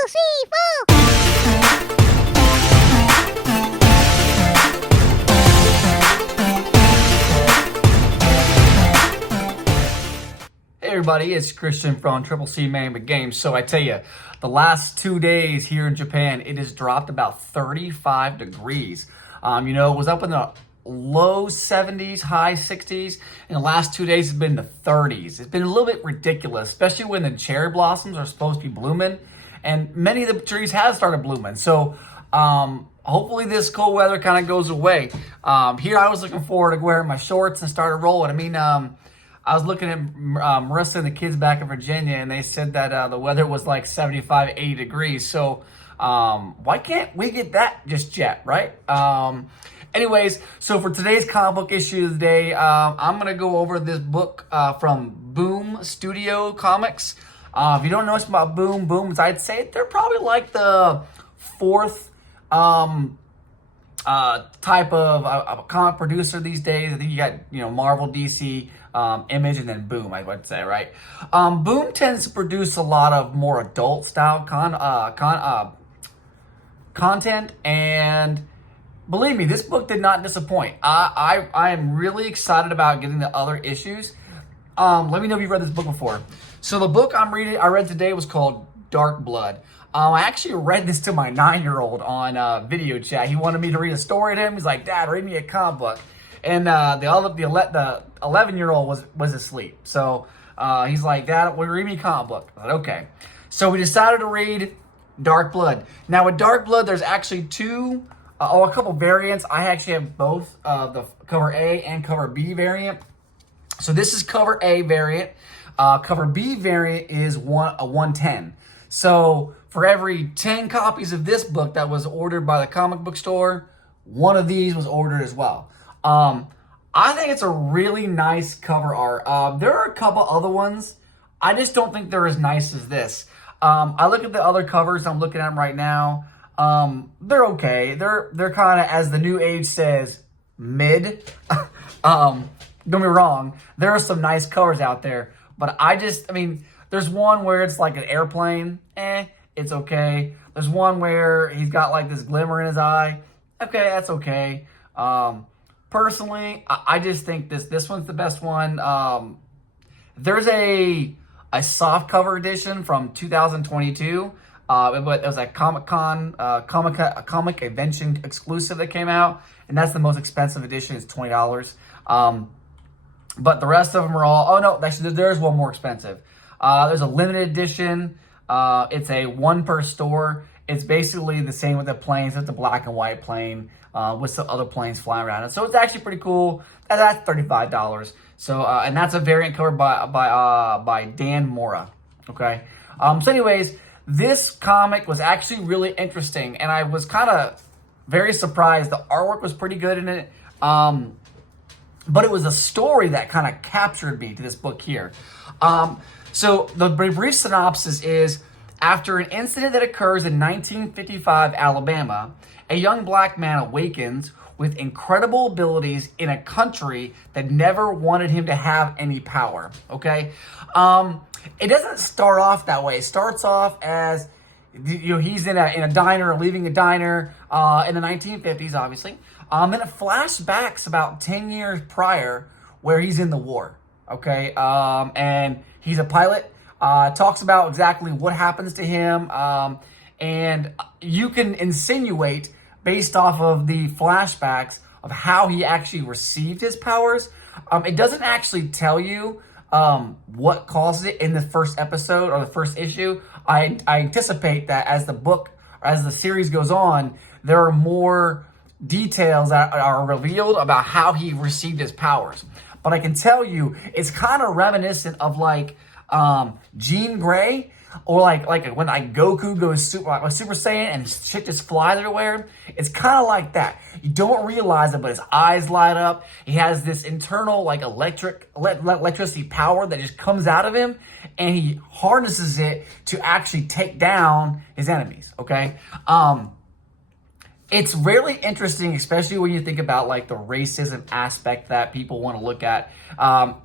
2, 3, 4. Hey everybody, it's Christian from Triple C Man Games. So I tell you, the last 2 days here in Japan, it has dropped about 35 degrees. It was up in the low 70s, high 60s, and the last 2 days has been the 30s. It's been a little bit ridiculous, especially when the cherry blossoms are supposed to be blooming, and many of the trees have started blooming. So hopefully this cold weather kind of goes away. Here I was looking forward to wearing my shorts and started rolling. I was looking at Marissa and the kids back in Virginia, and they said that the weather was like 75, 80 degrees. So why can't we get that just yet, right? Anyways, so for today's comic book issue of the day, I'm going to go over this book from Boom Studio Comics. If you don't know much about Boom, I'd say they're probably like the fourth type of a comic producer these days. I think you got, Marvel, DC, Image, and then Boom, I would say, right? Boom tends to produce a lot of more adult style content, and believe me, this book did not disappoint. I am really excited about getting the other issues. Let me know if you've read this book before. So the book I read today was called Dark Blood. I actually read this to my 9-year-old on video chat. He wanted me to read a story to him. He's like, "Dad, read me a comic book." And the 11-year-old was asleep. So he's like, "Dad, read me a comic book." I said, "Okay." So we decided to read Dark Blood. Now with Dark Blood, there's actually a couple variants. I actually have both the cover A and cover B variant. So this is cover A variant. Cover B variant is a 110. So for every 10 copies of this book that was ordered by the comic book store, one of these was ordered as well. I think it's a really nice cover art. There are a couple other ones. I just don't think they're as nice as this. I look at the other covers. I'm looking at them right now. They're okay. They're kind of, as the new age says, mid. Don't get me wrong. There are some nice covers out there, but there's one where it's like an airplane. It's okay. There's one where he's got like this glimmer in his eye. Okay, that's okay. Personally, I just think this one's the best one. There's a soft cover edition from 2022. It was a comic invention exclusive that came out, and that's the most expensive edition. It's $20. But the rest of them are all. Oh no, actually, there's one more expensive. There's a limited edition. It's a one per store. It's basically the same with the planes. It's a black and white plane with some other planes flying around it. So it's actually pretty cool. That's $35. So and that's a variant covered by Dan Mora. Okay. So anyways, this comic was actually really interesting, and I was kind of very surprised. The artwork was pretty good in it. But it was a story that kind of captured me to this book here. So the brief synopsis is, after an incident that occurs in 1955 Alabama, a young black man awakens with incredible abilities in a country that never wanted him to have any power. Okay? It doesn't start off that way. It starts off as, he's in a diner, leaving a diner in the 1950s, obviously. And it flashbacks about 10 years prior where he's in the war. Okay? And he's a pilot. Talks about exactly what happens to him. And you can insinuate, based off of the flashbacks, of how he actually received his powers. It doesn't actually tell you what causes it in the first episode or the first issue. I anticipate that as the series goes on, there are more details that are revealed about how he received his powers. But I can tell you, it's kind of reminiscent of like Jean Grey, or like when Goku goes Super Saiyan and shit just flies everywhere. It's kind of like that. You don't realize it, but his eyes light up. He has this internal like electricity power that just comes out of him, and he harnesses it to actually take down his enemies. Okay. It's really interesting, especially when you think about like the racism aspect that people want to look at.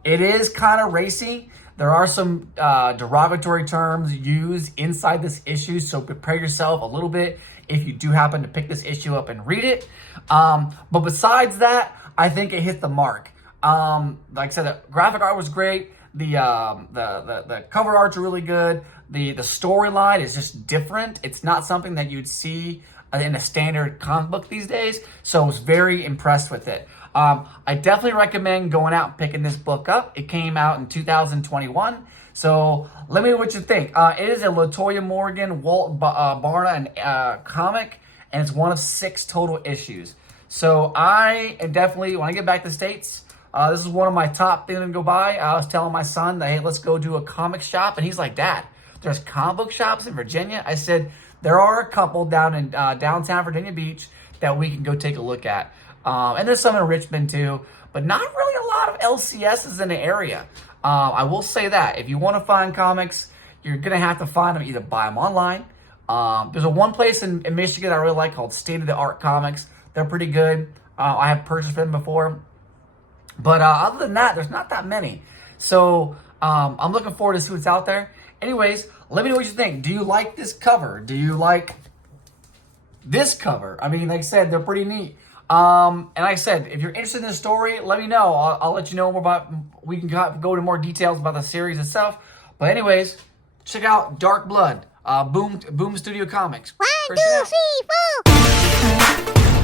It is kind of racy. There are some derogatory terms used inside this issue, so prepare yourself a little bit if you do happen to pick this issue up and read it. But besides that, I think it hit the mark. Like I said, the graphic art was great. The cover art's really good. The storyline is just different. It's not something that you'd see in a standard comic book these days. So I was very impressed with it. I definitely recommend going out and picking this book up. It came out in 2021. So let me know what you think. It is a LaToya Morgan, Walt Barna comic, and it's one of 6 total issues. So I am definitely, when I get back to the States, this is one of my top things to go buy. I was telling my son that, hey, let's go do a comic shop. And he's like, Dad, there's comic book shops in Virginia? I said, there are a couple down in downtown Virginia Beach that we can go take a look at. And there's some in Richmond too, but not really a lot of LCSs in the area. I will say that if you want to find comics, you're going to have to find them, either buy them online. There's one place in Michigan I really like called State of the Art Comics. They're pretty good. I have purchased them before. But other than that, there's not that many. So I'm looking forward to see what's out there. Anyways, let me know what you think. Do you like this cover? Do you like this cover? I mean, like I said, they're pretty neat. And like I said, if you're interested in this story, let me know. I'll let you know more about, we can go into more details about the series itself. But anyways, check out Dark Blood, Boom Studio Comics. 1, 2, 3, 4.